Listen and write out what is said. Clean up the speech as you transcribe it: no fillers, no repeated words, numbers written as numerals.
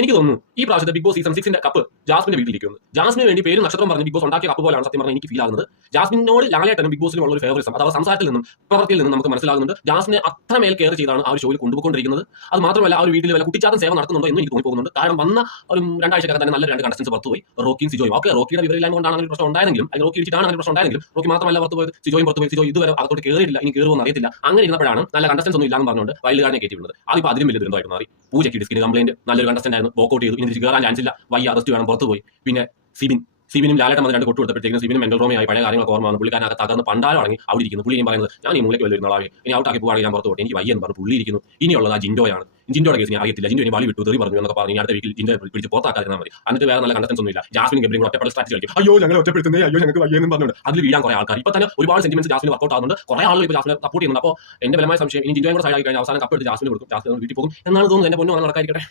എനിക്ക് തോന്നുന്നു ഈ പ്രാവശ്യത്തെ ബിഗ് ബോസ് സീസൺ 6 കപ്പ് ജാസ്മിന്റെ വീട്ടിലിരിക്കുന്നു. ജാസ്മിന് വേണ്ടി പേരും നക്ഷത്രം പറഞ്ഞ് ബിഗ് ബോസ് ഉണ്ടാക്കിയ കപ്പ് പോലെയാണ് സത്യം പറഞ്ഞാൽ എനിക്ക് ഫീൽ ആകുന്നത്. ജാസ്മിനോട് ലാലേട്ടനും ബിഗ് ബോസിലുള്ള ഒരു ഫേവറിസം അഥവാ സംസാരത്തിൽ നിന്നും പ്രവൃത്തിയിൽ നിന്നും നമുക്ക് മനസ്സിലാകുന്നുണ്ട്. ജാസ്മിനെ അത്രമേൽ കെയർ ചെയ്താണ് ആ ഒരു ഷോയിൽ കൊണ്ടുപോയിക്കൊണ്ടിരിക്കുന്നത്. അത് മാത്രമല്ല ആ ഒരു വീട്ടിൽ വല്ല കുട്ടിച്ചാത്തൻ സേവ നടത്തുന്നുണ്ടോ എന്ന് എനിക്ക് തോന്നിപ്പോകുന്നുണ്ട്. കാരണം വന്ന ഒരു 2 ആഴ്ചയൊക്കെ തന്നെ നല്ല 2 കണ്ടസ്റ്റൻസ് പുറത്തുപോയി, റോക്കിയും സിജോയും. ഓക്കെ, റോക്കിയുടെ വിവരമില്ലായ്മ കൊണ്ടാണ് അങ്ങനെ പ്രശ്നം ഉണ്ടായെങ്കിലും, അല്ലെങ്കിൽ റോക്കി ഇടിച്ചിട്ടാണ് അങ്ങനെ പ്രശ്നം ഉണ്ടായെങ്കിലും, റോക്കി മാത്രമല്ല പുറത്തുപോയത്, സിജോയും പുറത്തുപോയി. സിജോ ഇതുവരെ അകത്തോട്ട് കയറിയില്ല, ഇനി കയറുമെന്ന് അറിയത്തില്ല. അങ്ങനെ ഇരുന്നപ്പോഴാണ് നല്ല കണ്ടസ്റ്റൻസ് ഒന്നും ഇല്ലാന്ന് പറഞ്ഞുകൊണ്ട് വയലുകാരനെ കയറ്റിവിടുന്നത്. അതിപ്പോൾ അതിലും വലിയ ദുരന്തമായിട്ട് മാറി. പൂജയ്ക്ക് ഡിസ്കിന് കംപ്ലൈന്റ്, നല്ലൊരു കണ്ടസ്റ്റന്റ് ആയിരുന്നു, വോക്കൗട്ട് ചെയ്തു, ഇനി കയറാൻ ചാൻസ് ഇല്ല, വയ്യ, അറസ്റ്റ് വേണം, പുറത്തുപോയി. പിന്നെ സിബിനും ലാലേട്ടൻ വന്ന് 2 കൊട്ടു കൊടുത്തപ്പോഴത്തേക്കും സിബിനും മെന്റൽ റോമയായി പഴയ കാര്യങ്ങളൊക്കെ ഓർമ്മ വന്നു. പുള്ളിക്കാരനൊക്കെ തകർന്ന് പണ്ടാരം അടങ്ങി അവിടെ ഇരിക്കുന്നു. പുള്ളി പറയുന്നത് ഞാൻ ഈ മൂലയ്ക്ക് വലിയ നാളായി, ഇനി ഔട്ടാക്കി പോവുകയാണെങ്കിൽ ഞാൻ പുറത്ത് പോട്ടെ, എനിക്ക് വയ്യെന്ന് പറഞ്ഞു പുള്ളി ഇരിക്കുന്നു. ഇനിയുള്ളത് ആ ജിൻഡോയാണ്. ജിൻഡോയുടെ കേസ് ഞാൻ അറിയത്തില്ല. ജിൻഡോ ഇനി വളി വിട്ടു തെറി പറഞ്ഞു എന്നൊക്കെ പറഞ്ഞു അടുത്ത വീക്കിൽ ജിൻഡോ പിടിച്ച് പുറത്താക്കാതിരുന്നാൽ മതി. എന്നിട്ട് വേറെ നല്ല കണ്ടസ്റ്റൻസ് ഒന്നുമില്ല. ജാസ്മിനും ഗബ്രിയും കൂടെ ഒറ്റപ്പെട്ട സ്ട്രാറ്റജി കളിക്കും. അയ്യോ ഞങ്ങൾ ഒറ്റപ്പെടുത്തുന്നേ, അയ്യോ ഞങ്ങൾക്ക് വയ്യെന്നും പറഞ്ഞുകൊണ്ട് അതിൽ വീഴാൻ കുറെ ആൾക്കാർ. ഇപ്പോൾ തന്നെ ഒരുപാട് സെന്റിമെന്റ്സ് ജാസ്മിന് വർക്കൗട്ട് ആകുന്നുണ്ട്. കുറെ ആളുകൾ ഇപ്പോൾ ജാസ്മിനെ സപ്പോർട്ട് ചെയ്യുന്നുണ്ട്. അപ്പോൾ എന്റെ ബലമായ സംശയം ഇനി ജിൻഡോയും കൂടെ സൈഡ് ആയി കഴിഞ്ഞാൽ അവസാനം കപ്പ് എടുത്ത് ജാസ്മിന് കൊടുക്കും, ജാസ്മിന് വീട്ടിൽ പോകും എന്നാണ് തോന്നുന്നത്. എന്റെ പൊന്നു നടക്കാതിരിക്കട്ടെ.